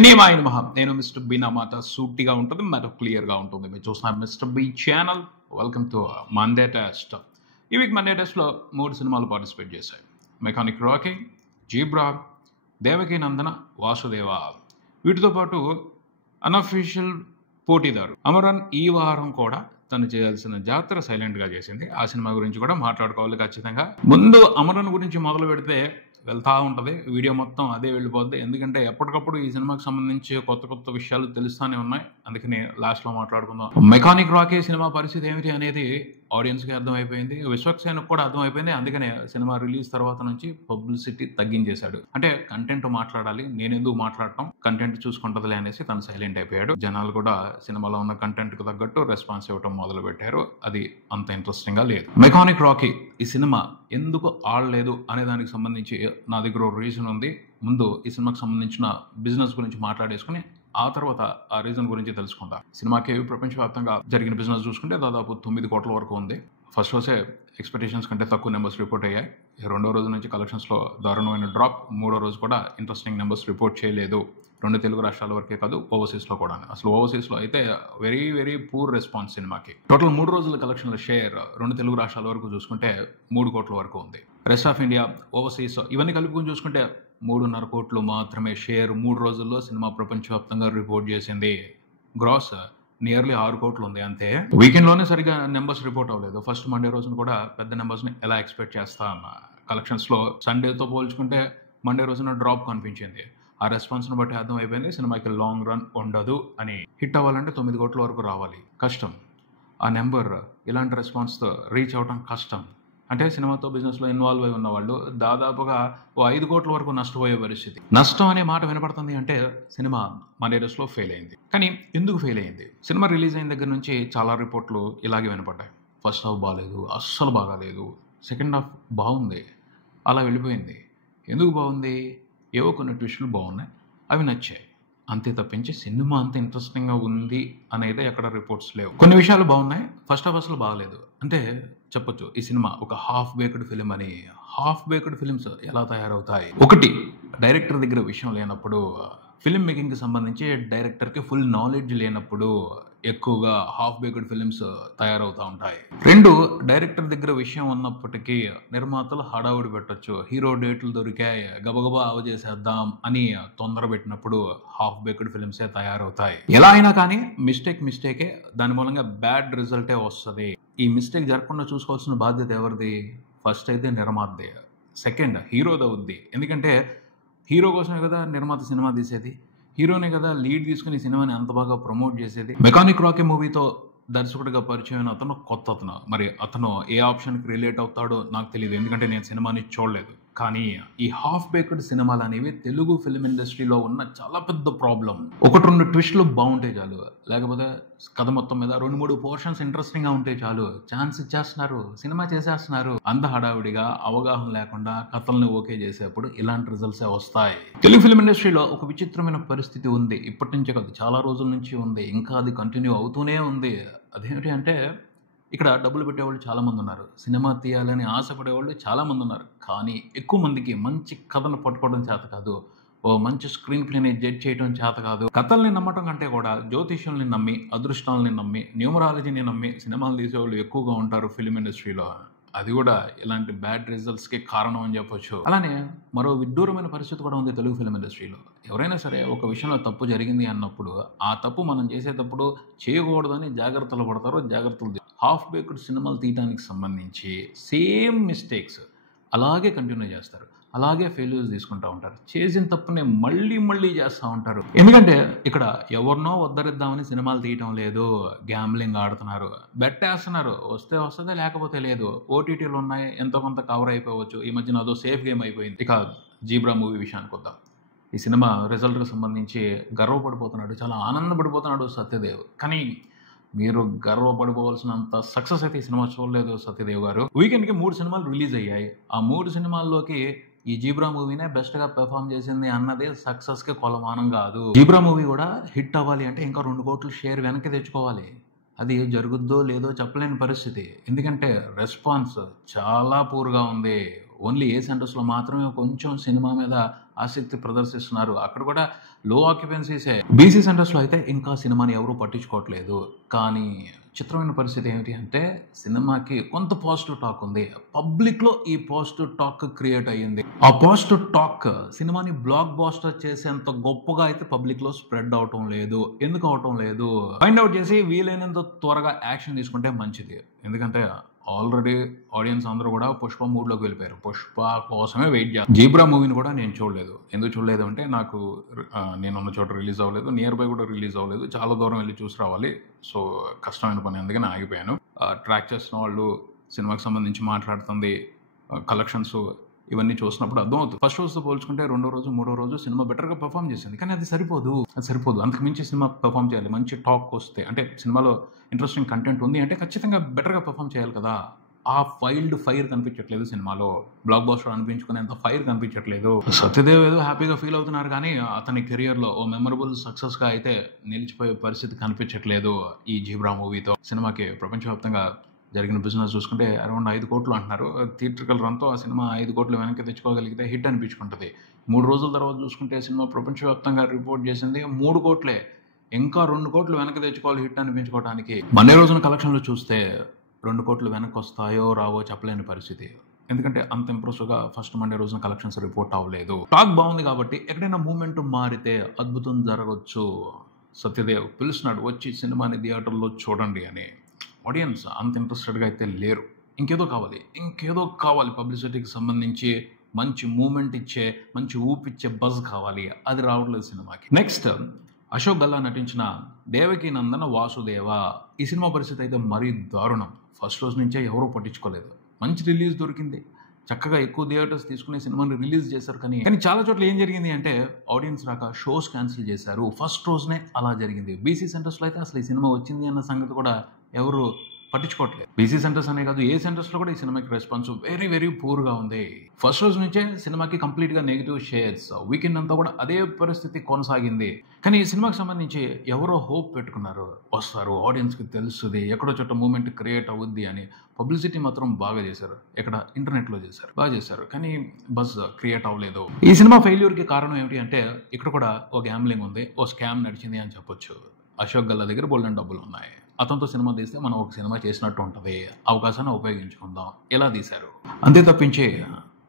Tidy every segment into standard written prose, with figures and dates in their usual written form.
సినిమాయ నమః. నేను Mister B. నా మాట సూటిగా ఉంటుంది, మాట క్లియర్‌గా ఉంటుంది. మీరు చూస్తున్నారు Mister B channel. Welcome to Monday test. ఈ వీక్ మండే టెస్ట్‌లో 3 సినిమాలు పార్టిసిపేట్ చేశాయి. Mechanic Rocky, zebra, Devaki Nandana, Vasudeva. వీటితో పాటు అన్అఫీషియల్ పోటీదారు అమరన్ ఈ వారం కూడా తను చేయాల్సిన జాతర సైలెంట్‌గా చేసింది. ఆ సినిమా గురించి కూడా మాట్లాడుకోవాలి ఖచ్చితంగా. ముందు అమరన్ గురించి మొదలు పెడితే వెళ్తా ఉంటుంది. వీడియో మొత్తం అదే వెళ్ళిపోద్ది. ఎందుకంటే ఎప్పటికప్పుడు ఈ సినిమాకి సంబంధించి కొత్త విషయాలు తెలుస్తూనే ఉన్నాయి. అందుకని లాస్ట్‌లో మాట్లాడుకుందాం. మెకానిక్ రాకీ సినిమా పరిస్థితి ఏమిటి అనేది ఆడియన్స్‌కి అర్థమైపోయింది. విశ్వక్సేన్‌కి కూడా అర్థమైపోయింది. అందుకనే సినిమా రిలీజ్ తర్వాత నుంచి పబ్లిసిటీ తగ్గించేశాడు. అంటే కంటెంట్ మాట్లాడాలి, నేనెందుకు మాట్లాడటం, కంటెంట్ చూసుకుంటదిలే అనేసి తను సైలెంట్ అయిపోయాడు. జనాలు కూడా సినిమాలో ఉన్న కంటెంట్‌కి తగ్గట్టు రెస్పాన్స్ ఇవ్వటం మొదలుపెట్టారు. అది అంత ఇంట్రెస్టింగ్‌గా లేదు. మెకానిక్ రాకీ ఈ సినిమా ఎందుకు ఆడలేదు అనే దానికి సంబంధించి నా దగ్గర ఒక రీజన్ ఉంది. ముందు ఈ సినిమాకి సంబంధించిన బిజినెస్ గురించి మాట్లాడేసుకుని ఆ తర్వాత ఆ రీజన్ గురించి తెలుసుకుందాం. సినిమాకి ప్రపంచవ్యాప్తంగా జరిగిన బిజినెస్ చూసుకుంటే దాదాపు 9 కోట్ల వరకు ఉంది. ఫస్ట్ రోజే ఎక్స్పెక్టేషన్స్ కంటే తక్కువ నెంబర్స్ రిపోర్ట్ అయ్యాయి. రెండో రోజు నుంచి కలెక్షన్స్లో దారుణమైన డ్రాప్. మూడో రోజు కూడా ఇంట్రెస్టింగ్ నెంబర్స్ రిపోర్ట్ చేయలేదు. 2 తెలుగు రాష్ట్రాల వరకే కాదు, ఓవర్సీస్లో కూడా. అసలు ఓవర్సీస్లో అయితే వెరీ పూర్ రెస్పాన్స్ సినిమాకి. టోటల్ 3 రోజుల కలెక్షన్ల షేర్ 2 తెలుగు రాష్ట్రాల వరకు చూసుకుంటే 3 కోట్ల వరకు ఉంది. రెస్ట్ ఆఫ్ ఇండియా, ఓవర్సీస్ ఇవన్నీ కలుపుకొని చూసుకుంటే 3.5 కోట్లు మాత్రమే షేర్ 3 రోజుల్లో సినిమా ప్రపంచవ్యాప్తంగా రిపోర్ట్ చేసింది. గ్రాస్ నియర్లీ 6 కోట్లు ఉంది అంతే. వీకెండ్లోనే సరిగా నెంబర్స్ రిపోర్ట్ అవ్వలేదు. ఫస్ట్ మండే రోజున కూడా పెద్ద నెంబర్స్ని ఎలా ఎక్స్పెక్ట్ చేస్తాం. కలెక్షన్స్లో సండేతో పోల్చుకుంటే మండే రోజున డ్రాప్ కనిపించింది. ఆ రెస్పాన్స్ను బట్టి అర్థమైపోయింది సినిమాకి లాంగ్ రన్ ఉండదు అని. హిట్ అవ్వాలంటే 9 కోట్ల వరకు రావాలి, కష్టం. ఆ నెంబర్ ఇలాంటి రెస్పాన్స్తో రీచ్ అవ్వడం కష్టం. అంటే సినిమాతో బిజినెస్లో ఇన్వాల్వ్ అయి ఉన్న వాళ్ళు దాదాపుగా 5 కోట్ల వరకు నష్టపోయే పరిస్థితి. నష్టం అనే మాట వినపడుతుంది అంటే సినిమా మండే రోజులో ఫెయిల్ అయింది. కానీ ఎందుకు ఫెయిల్ అయింది? సినిమా రిలీజ్ అయిన దగ్గర నుంచి చాలా రిపోర్ట్లు ఇలాగే వినపడ్డాయి. ఫస్ట్ హాఫ్ బాగాలేదు, అస్సలు బాగాలేదు. సెకండ్ హాఫ్ బాగుంది, అలా వెళ్ళిపోయింది. ఎందుకు బాగుంది? ఏవో కొన్ని ట్విస్టులు బాగున్నాయి, అవి నచ్చాయి. అంతే తప్పించి సినిమా అంత ఇంట్రెస్టింగ్గా ఉంది అనేది ఎక్కడ రిపోర్ట్స్ లేవు. కొన్ని విషయాలు బాగున్నాయి, ఫస్ట్ హాఫ్ అసలు బాగలేదు. అంటే చెప్పొచ్చు ఈ సినిమా ఒక హాఫ్ బేక్డ్ ఫిలిం అని. హాఫ్ బేక్డ్ ఫిలిమ్స్ ఎలా తయారవుతాయి? ఒకటి, డైరెక్టర్ దగ్గర విషయం లేనప్పుడు, ఫిలిం మేకింగ్కి సంబంధించి డైరెక్టర్కి ఫుల్ నాలెడ్జ్ లేనప్పుడు ఎక్కువగా హాఫ్ బేక్డ్ ఫిలిమ్స్ తయారవుతూ ఉంటాయి. 2, డైరెక్టర్ దగ్గర విషయం ఉన్నప్పటికీ నిర్మాతలు హడావుడి పెట్టచ్చు. హీరో డేట్లు దొరికాయి, గబగబా అవజేసేద్దాం అని తొందర పెట్టినప్పుడు హాఫ్ బేక్డ్ ఫిలిమ్సే తయారవుతాయి. ఎలా అయినా కానీ మిస్టేకే, దాని మూలంగా బ్యాడ్ రిజల్టే వస్తుంది. ఈ మిస్టేక్ జరగకుండా చూసుకోవాల్సిన బాధ్యత ఎవరిది? ఫస్ట్ అయితే నిర్మాతదే, సెకండ్ హీరోది అవుద్ది. ఎందుకంటే హీరో కోసమే కదా నిర్మాత సినిమా తీసేది, హీరోనే కదా లీడ్ తీసుకుని సినిమాని అంత బాగా ప్రమోట్ చేసేది. మెకానిక్ రాకీ మూవీతో దర్శకుడిగా పరిచయం అతను కొత్త అతను. మరి అతను ఏ ఆప్షన్కి రిలేట్ అవుతాడో నాకు తెలియదు, ఎందుకంటే నేను సినిమాని చూడలేదు. కానీ ఈ హాఫ్ బేక్డ్ సినిమాలు అనేవి తెలుగు ఫిల్మ్ ఇండస్ట్రీలో ఉన్న చాలా పెద్ద ప్రాబ్లం. 1-2 ట్విస్టులు బాగుంటే చాలు, లేకపోతే కథ మొత్తం మీద 2-3 పోర్షన్స్ ఇంట్రెస్టింగ్గా ఉంటే చాలు, ఛాన్స్ ఇచ్చేస్తున్నారు, సినిమా చేసేస్తున్నారు. అంత హడావుడిగా అవగాహన లేకుండా కథల్ని ఓకే చేసేప్పుడు ఇలాంటి రిజల్ట్సే వస్తాయి. తెలుగు ఫిల్మ్ ఇండస్ట్రీలో ఒక విచిత్రమైన పరిస్థితి ఉంది. ఇప్పటి నుంచే కాదు, చాలా రోజుల నుంచి ఉంది. ఇంకా అది కంటిన్యూ అవుతూనే ఉంది. అదేమిటి అంటే ఇక్కడ డబ్బులు పెట్టేవాళ్ళు చాలామంది ఉన్నారు, సినిమా తీయాలని ఆశపడేవాళ్ళు చాలామంది ఉన్నారు. కానీ ఎక్కువ మందికి మంచి కథను పట్టుకోవడం చేత కాదు, ఓ మంచి స్క్రీన్ ప్లేని జడ్జ్ చేయడం చేత కాదు. కథల్ని నమ్మటం కంటే కూడా జ్యోతిష్యుల్ని నమ్మి, అదృష్టాలని నమ్మి, న్యూమరాలజీని నమ్మి సినిమాలు తీసేవాళ్ళు ఎక్కువగా ఉంటారు ఫిల్మ్ ఇండస్ట్రీలో. అది కూడా ఇలాంటి బ్యాడ్ రిజల్ట్స్కి కారణం అని చెప్పొచ్చు. అలానే మరో విడ్డూరమైన పరిస్థితి కూడా ఉంది తెలుగు ఫిల్మ్ ఇండస్ట్రీలో. ఎవరైనా సరే ఒక విషయంలో తప్పు జరిగింది అన్నప్పుడు ఆ తప్పు మనం చేసేటప్పుడు చేయకూడదని జాగ్రత్తలు పడతారు. హాఫ్ బేక్డ్ సినిమాలు తీయడానికి సంబంధించి సేమ్ మిస్టేక్స్ అలాగే కంటిన్యూ చేస్తారు, అలాగే ఫెయిల్యూర్స్ తీసుకుంటూ ఉంటారు. చేసిన తప్పునే మళ్ళీ చేస్తూ ఉంటారు. ఎందుకంటే ఇక్కడ ఎవరినో ఉద్ధరిద్దామని సినిమాలు తీయటం లేదు, గ్యాంబ్లింగ్ ఆడుతున్నారు, బెట్ వేస్తున్నారు. వస్తే వస్తుంది, లేకపోతే లేదు. ఓటీటీలు ఉన్నాయి, ఎంతో కొంత కవర్ అయిపోవచ్చు. ఈ మధ్యన అదో సేఫ్ గేమ్ అయిపోయింది. ఇక జీబ్రా మూవీ విషయానికి వద్దాం. ఈ సినిమా రిజల్ట్కి సంబంధించి గర్వపడిపోతున్నాడు, చాలా ఆనందపడిపోతున్నాడు సత్యదేవ్. కానీ మీరు గర్వపడిపోవాల్సినంత సక్సెస్ అయితే ఈ సినిమా చూడలేదు సత్యదేవ్ గారు. వీకెండ్కి 3 సినిమాలు రిలీజ్ అయ్యాయి. ఆ 3 సినిమాల్లోకి ఈ జీబ్రా మూవీనే బెస్ట్గా పెర్ఫామ్ చేసింది అన్నదే సక్సెస్కి కొలమానం కాదు. జీబ్రా మూవీ కూడా హిట్ అవ్వాలి అంటే ఇంకా 2 కోట్ల షేర్ వెనక్కి తెచ్చుకోవాలి. అది జరుగుద్దో లేదో చెప్పలేని పరిస్థితి. ఎందుకంటే రెస్పాన్స్ చాలా పూర్గా ఉంది. ఓన్లీ ఏ సెంటర్స్లో మాత్రమే కొంచెం సినిమా మీద ఆసక్తి ప్రదర్శిస్తున్నారు. అక్కడ కూడా లో ఆక్యుపెన్సీసే. బీసీ సెంటర్స్లో అయితే ఇంకా సినిమాని ఎవరూ పట్టించుకోవట్లేదు. కానీ చిత్రమైన పరిస్థితి ఏమిటి అంటే సినిమాకి కొంత పాజిటివ్ టాక్ ఉంది. పబ్లిక్లో ఈ పాజిటివ్ టాక్ క్రియేట్ అయ్యింది. ఆ పాజిటివ్ టాక్ సినిమాని బ్లాక్ బాస్టర్ చేసేంత గొప్పగా అయితే పబ్లిక్లో స్ప్రెడ్ అవటం లేదు. ఎందుకు అవటం లేదు? ఫైండ్ అవుట్ చేసి వీలైనంత త్వరగా యాక్షన్ తీసుకుంటే మంచిది. ఎందుకంటే ఆల్రెడీ ఆడియన్స్ అందరూ కూడా పుష్ప మూడ్లోకి వెళ్ళిపోయారు. పుష్ప కోసమే వెయిట్ చేస్తారు. జీబ్రా మూవీని కూడా నేను చూడలేదు. ఎందుకు చూడలేదు అంటే నాకు నేనున్న చోట రిలీజ్ అవ్వలేదు, నియర్ బై కూడా రిలీజ్ అవ్వలేదు. చాలా దూరం వెళ్ళి చూసి రావాలి. సో కష్టమైన పని, అందుకని ఆగిపోయాను. ట్రాక్ చేస్తున్న వాళ్ళు సినిమాకి సంబంధించి మాట్లాడుతుంది, కలెక్షన్స్ ఇవన్నీ చూసినప్పుడు అర్థమవుతుంది. ఫస్ట్ రోజుతో పోల్చుకుంటే రెండో రోజు మూడో రోజు సినిమా బెటర్గా పర్ఫామ్ చేసింది. కానీ అది సరిపోదు. అంతకు మించి సినిమా పర్ఫామ్ చేయాలి. మంచి టాక్ వస్తే, అంటే సినిమాలో ఇంట్రెస్టింగ్ కంటెంట్ ఉంది అంటే ఖచ్చితంగా బెటర్గా పర్ఫామ్ చేయాలి కదా. ఆ ఫైర్ కనిపించట్లేదు సినిమాలో. బ్లాక్ బాస్టర్ అనిపించుకునేంత ఫైర్ కనిపించట్లేదు. సత్యదేవ్ ఏదో హ్యాపీగా ఫీల్ అవుతున్నారు కానీ అతని కెరియర్లో ఓ మెమరబుల్ సక్సెస్గా అయితే నిలిచిపోయే పరిస్థితి కనిపించట్లేదు ఈ జీబ్రా మూవీతో. సినిమాకి ప్రపంచవ్యాప్తంగా జరిగిన బిజినెస్ చూసుకుంటే అరౌండ్ 5 కోట్లు అంటున్నారు. థియేట్రికల్ రన్తో ఆ సినిమా 5 కోట్లు వెనక్కి తెచ్చుకోగలిగితే హిట్ అనిపించుకుంటుంది. 3 రోజుల తర్వాత చూసుకుంటే సినిమా ప్రపంచవ్యాప్తంగా రిపోర్ట్ చేసింది 3 కోట్లే. ఇంకా 2 కోట్లు వెనక్కి తెచ్చుకోవాలి హిట్ అనిపించుకోవడానికి. మండే రోజున కలెక్షన్లు చూస్తే 2 కోట్లు వెనక్కి వస్తాయో రావో చెప్పలేని పరిస్థితి. ఎందుకంటే అంత ఇంప్రెసివ్గా ఫస్ట్ మండే రోజున కలెక్షన్స్ రిపోర్ట్ అవ్వలేదు. టాక్ బాగుంది కాబట్టి ఎక్కడైనా మూమెంట్ మారితే అద్భుతం జరగవచ్చు. సత్యదేవ్ పిలుస్తున్నాడు, వచ్చి సినిమాని థియేటర్లో చూడండి అని. ఆడియన్స్ అంత ఇంట్రెస్టెడ్గా అయితే లేరు. ఇంకేదో కావాలి పబ్లిసిటీకి సంబంధించి. మంచి మూమెంట్ ఇచ్చే, మంచి ఊపిచ్చే బజ్ కావాలి. అది రావట్లేదు సినిమాకి. నెక్స్ట్ అశోక్ గల్లా నటించిన దేవకీ నందన వాసుదేవ. ఈ సినిమా పరిస్థితి అయితే మరీ దారుణం. ఫస్ట్ రోజు నుంచే ఎవరూ పట్టించుకోలేదు. మంచి రిలీజ్ దొరికింది, చక్కగా ఎక్కువ థియేటర్స్ తీసుకునే సినిమాని రిలీజ్ చేశారు. కానీ చాలా చోట్ల ఏం జరిగింది అంటే ఆడియన్స్ రాక షోస్ క్యాన్సిల్ చేశారు. ఫస్ట్ రోజునే అలా జరిగింది. బీసీ సెంటర్స్లో అయితే అసలు ఈ సినిమా వచ్చింది అన్న సంగతి కూడా ఎవరు పట్టించుకోవట్లేదు. బీసీ సెంటర్స్ అనే కాదు, ఏ సెంటర్స్లో కూడా ఈ సినిమాకి రెస్పాన్స్ వెరీ వెరీ పూర్గా ఉంది. ఫస్ట్ రోజు నుంచే సినిమాకి కంప్లీట్గా నెగిటివ్ షేర్స్. వీకెండ్ అంతా కూడా అదే పరిస్థితి కొనసాగింది. కానీ ఈ సినిమాకి సంబంధించి ఎవరో హోప్ పెట్టుకున్నారు, వస్తారు, ఆడియన్స్కి తెలుస్తుంది, ఎక్కడో చోట మూమెంట్ క్రియేట్ అవుద్ది అని. పబ్లిసిటీ మాత్రం బాగా చేశారు. ఎక్కడ ఇంటర్నెట్లో చేశారు, బాగా చేశారు. కానీ బజ్ క్రియేట్ అవ్వలేదు. ఈ సినిమా ఫెయిల్యూర్కి కారణం ఏమిటి అంటే ఇక్కడ కూడా ఓ గ్యాంబ్లింగ్ ఉంది, ఓ స్కామ్ నడిచింది అని చెప్పొచ్చు. అశోక్ గల్లా దగ్గర బోల్డెన్ డబ్బులు ఉన్నాయి. అతనితో సినిమా తీస్తే మనం ఒక సినిమా చేసినట్టు ఉంటుంది, అవకాశాన్ని ఉపయోగించుకుందాం, ఎలా తీశారు. అంతే తప్పించి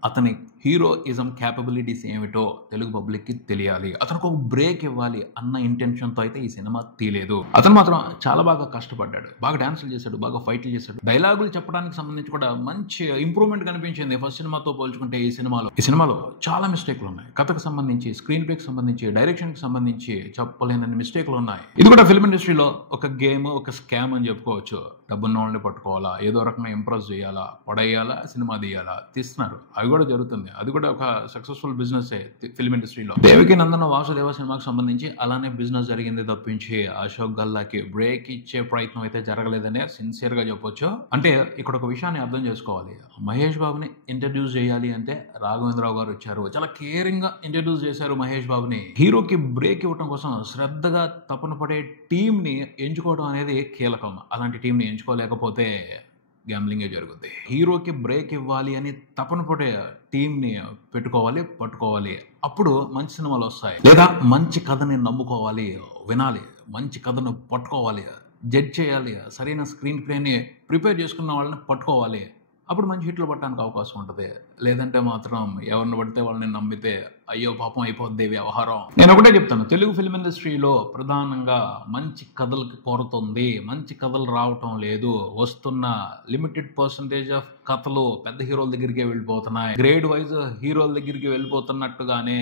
అతని హీరోయిజం క్యాపబిలిటీస్ ఏమిటో తెలుగు పబ్లిక్కి తెలియాలి, అతనికి ఒక బ్రేక్ ఇవ్వాలి అన్న ఇంటెన్షన్తో అయితే ఈ సినిమా తీయలేదు. అతను మాత్రం చాలా బాగా కష్టపడ్డాడు, బాగా డాన్సులు చేశాడు, బాగా ఫైట్లు చేశాడు. డైలాగులు చెప్పడానికి సంబంధించి కూడా మంచి ఇంప్రూవ్మెంట్ కనిపించింది ఫస్ట్ సినిమాతో పోల్చుకుంటే. ఈ సినిమాలో చాలా మిస్టేక్లు ఉన్నాయి. కథకు సంబంధించి, స్క్రీన్ ప్లేకి సంబంధించి, డైరెక్షన్కి సంబంధించి చెప్పలేనన్ని మిస్టేక్లు ఉన్నాయి. ఇది కూడా ఫిల్మ్ ఇండస్ట్రీలో ఒక గేమ్, ఒక స్కామ్ అని చెప్పుకోవచ్చు. డబ్బున్న వాళ్ళని పట్టుకోవాలా, ఏదో రకంగా ఇంప్రెస్ చేయాలా, పడేయాలా, సినిమా తీయాలా, తీస్తున్నారు. అవి కూడా జరుగుతుంది. అది కూడా ఒక సక్సెస్ఫుల్ బిజినెస్ ఫిల్మ్ ఇండస్ట్రీలో. దేవకీ నందన వాసుదేవ సినిమాకి సంబంధించి అలానే బిజినెస్ జరిగింది తప్పించి అశోక్ గల్లాకి బ్రేక్ ఇచ్చే ప్రయత్నం అయితే జరగలేదనే సిన్సియర్ గా చెప్పొచ్చు. అంటే ఇక్కడ ఒక విషయాన్ని అర్థం చేసుకోవాలి. మహేష్ బాబుని ఇంట్రడ్యూస్ చేయాలి అంటే రాఘవేంద్రరావు గారు వచ్చారు, చాలా కేరింగ్ గా ఇంట్రడ్యూస్ చేశారు మహేష్ బాబుని. హీరోకి బ్రేక్ ఇవ్వడం కోసం శ్రద్ధగా తపన పడే టీమ్ ని ఎంచుకోవడం అనేది కీలకం. అలాంటి టీం ని ఎంచుకోలేకపోతే గ్యాంబ్లింగే జరుగుద్ది. హీరోకి బ్రేక్ ఇవ్వాలి అని తపన పడే టీంని పట్టుకోవాలి. అప్పుడు మంచి సినిమాలు వస్తాయి. లేదా మంచి కథని నమ్ముకోవాలి, వినాలి, మంచి కథను పట్టుకోవాలి, జడ్జ్ చేయాలి, సరైన స్క్రీన్ ప్లేని ప్రిపేర్ చేసుకున్న వాళ్ళని పట్టుకోవాలి. అప్పుడు మంచి హిట్లు పట్టడానికి అవకాశం ఉంటుంది. లేదంటే మాత్రం ఎవరిని పడితే వాళ్ళని నమ్మితే అయ్యో పాపం అయిపోద్ది వ్యవహారం. నేను ఒకటే చెప్తాను, తెలుగు ఫిల్మ్ ఇండస్ట్రీలో ప్రధానంగా మంచి కథలకి కొరత ఉంది. మంచి కథలు రావటం లేదు. వస్తున్న లిమిటెడ్ పర్సంటేజ్ ఆఫ్ కథలు పెద్ద హీరోల దగ్గరికి వెళ్ళిపోతున్నాయి. గ్రేడ్ వైజ్ హీరోల దగ్గరికి వెళ్ళిపోతున్నట్టుగానే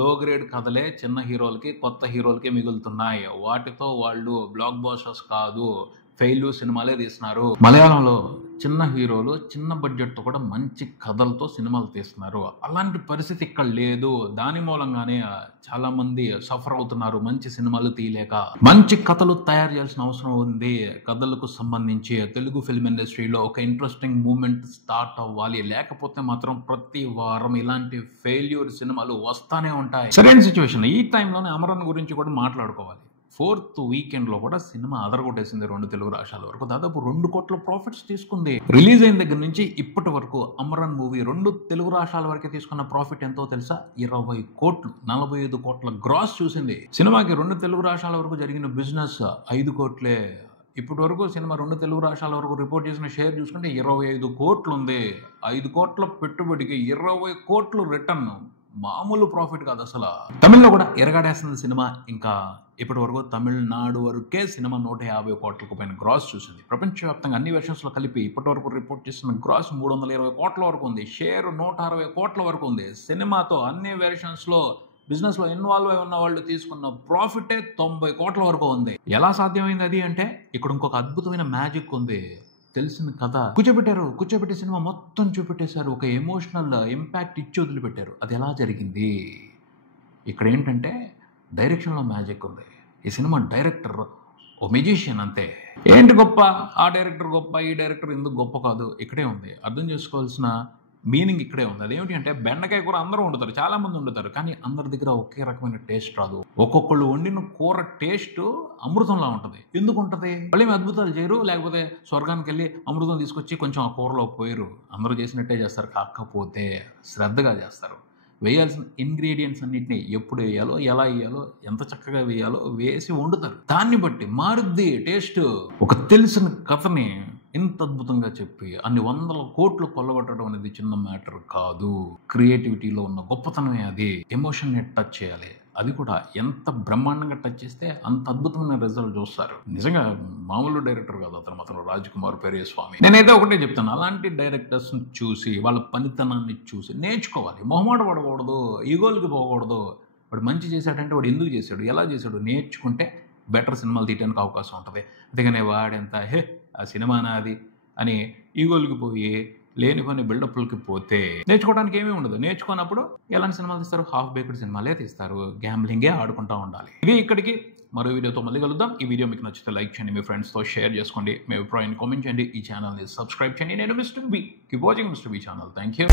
లో గ్రేడ్ కథలే చిన్న హీరోలకి, కొత్త హీరోలకి మిగులుతున్నాయి. వాటితో వాళ్ళు బ్లాక్ బాస్టర్స్ కాదు, ఫెయిల్యూర్ సినిమాలే తీస్తున్నారు. మలయాళంలో చిన్న హీరోలు చిన్న బడ్జెట్తో కూడా మంచి కథలతో సినిమాలు తీస్తున్నారు. అలాంటి పరిస్థితి ఇక్కడ లేదు. దాని మూలంగానే చాలా మంది సఫర్ అవుతున్నారు మంచి సినిమాలు తీయలేక. మంచి కథలు తయారు చేయాల్సిన అవసరం ఉంది. కథలకు సంబంధించి తెలుగు ఫిల్మ్ ఇండస్ట్రీలో ఒక ఇంట్రెస్టింగ్ మూమెంట్ స్టార్ట్ అవ్వాలి. లేకపోతే మాత్రం ప్రతి వారం ఇలాంటి ఫెయిల్యూర్ సినిమాలు వస్తానే ఉంటాయి. సరైన సిచ్యువేషన్. ఈ టైంలోనే అమరన్ గురించి కూడా మాట్లాడుకోవాలి. 4th వీకెండ్లో కూడా సినిమా అదరగొట్టేసింది 2 తెలుగు రాష్ట్రాల వరకు. దాదాపు 2 కోట్ల ప్రాఫిట్స్ తీసుకుంది. రిలీజ్ అయిన దగ్గర నుంచి ఇప్పటి వరకు అమరన్ మూవీ 2 తెలుగు రాష్ట్రాల వరకే తీసుకున్న ప్రాఫిట్ ఎంతో తెలుసా? 20 కోట్లు, 45 కోట్ల గ్రాస్ చూసింది. సినిమాకి 2 తెలుగు రాష్ట్రాల వరకు జరిగిన బిజినెస్ 5 కోట్లే. ఇప్పటి వరకు సినిమా 2 తెలుగు రాష్ట్రాల వరకు రిపోర్ట్ చేసిన షేర్ చూసుకుంటే 25 కోట్లు ఉంది. 5 కోట్ల పెట్టుబడికి 20 కోట్లు రిటర్న్. మామూలు ప్రాఫిట్ కాదు అసలు. తమిళ్లో కూడా ఎరగాడేస్తున్న సినిమా. ఇంకా ఇప్పటి వరకు తమిళనాడు వరకే సినిమా 150 కోట్లకు పైన గ్రాస్ చూసింది. ప్రపంచవ్యాప్తంగా అన్ని వెర్షన్స్లో కలిపి ఇప్పటి వరకు రిపోర్ట్ చేసిన గ్రాస్ 320 కోట్ల వరకు ఉంది. షేర్ 160 కోట్ల వరకు ఉంది. సినిమాతో అన్ని వెర్షన్స్లో బిజినెస్లో ఇన్వాల్వ్ అయి ఉన్న వాళ్ళు తీసుకున్న ప్రాఫిటే 90 కోట్ల వరకు ఉంది. ఎలా సాధ్యమైంది అది అంటే ఇక్కడ ఇంకొక అద్భుతమైన మ్యాజిక్ ఉంది. తెలిసిన కథ కూర్చోబెట్టి సినిమా మొత్తం చూపెట్టేశారు. ఒక ఎమోషనల్ ఇంపాక్ట్ ఇచ్చి వదిలిపెట్టారు. అది ఎలా జరిగింది? ఇక్కడ ఏంటంటే డైరెక్షన్లో మ్యాజిక్ ఉంది. ఈ సినిమా డైరెక్టర్ ఓ మెజిషియన్ అంతే. ఏంటి గొప్ప? ఆ డైరెక్టర్ గొప్ప, ఈ డైరెక్టర్ ఎందుకు గొప్ప కాదు? ఇక్కడే ఉంది. అర్థం చేసుకోవాల్సిన మీనింగ్ ఇక్కడే ఉంది. అదేమిటి అంటే బెండకాయ కూర అందరూ వండుతారు, చాలా మంది వండుతారు, కానీ అందరి దగ్గర ఒకే రకమైన టేస్ట్ రాదు. ఒక్కొక్కళ్ళు వండిన కూర టేస్ట్ అమృతంలా ఉంటుంది. ఎందుకు ఉంటుంది? మళ్ళీ అద్భుతాలు చేయరు, లేకపోతే స్వర్గానికి వెళ్ళి అమృతం తీసుకొచ్చి కొంచెం ఆ కూరలో పోయరు. అందరూ చేసినట్టే చేస్తారు, కాకపోతే శ్రద్ధగా చేస్తారు. వేయాల్సిన ఇంగ్రీడియంట్స్ అన్నింటినీ ఎప్పుడు వేయాలో, ఎలా వేయాలో, ఎంత చక్కగా వేయాలో వేసి వండుతారు. దాన్ని బట్టి మారుద్ది టేస్ట్. ఒక తెలిసిన కథని ఇంత అద్భుతంగా చెప్పి అన్ని 100 కోట్లు కొల్లగొట్టడం అనేది చిన్న మ్యాటర్ కాదు. క్రియేటివిటీలో ఉన్న గొప్పతనమే అది. ఎమోషన్ని టచ్ చేయాలి. అది కూడా ఎంత బ్రహ్మాండంగా టచ్ చేస్తే అంత అద్భుతమైన రిజల్ట్ చూస్తారు. నిజంగా మామూలు డైరెక్టర్ కాదు అతను, మాత్రం రాజ్కుమార్ పెరియస్వామి. నేనైతే ఒకటే చెప్తాను, అలాంటి డైరెక్టర్స్ని చూసి వాళ్ళ పనితనాన్ని చూసి నేర్చుకోవాలి. మొహమాట పడకూడదు, ఈగోలకి పోకూడదు. వాడు మంచి చేశాడంటే వాడు ఎందుకు చేశాడు, ఎలా చేశాడు నేర్చుకుంటే బెటర్ సినిమాలు తీయడానికి అవకాశం ఉంటుంది. అందుకనే వాడెంత ఆ సినిమా నాది అని ఈగోలకి పోయి లేని కొన్ని బిల్డప్లకి పోతే నేర్చుకోవడానికి ఏమీ ఉండదు. నేర్చుకున్నప్పుడు ఎలాంటి సినిమాలు తీస్తారు? హాఫ్ బేక్డ్ సినిమాలే తీస్తారు. గ్యాంబ్లింగే ఆడుకుంటూ ఉండాలి. ఇది ఇక్కడికి. మరో వీడియోతో మళ్ళీ కలుద్దాం. ఈ వీడియో మీకు నచ్చితే లైక్ చేయండి, మీ ఫ్రెండ్స్తో షేర్ చేసుకోండి, మీ అభిప్రాయాన్ని కామెంట్ చేయండి, ఈ ఛానల్ని సబ్స్క్రైబ్ చేయండి. నేను Mister B. Keep watching Mister B channel. Thank you.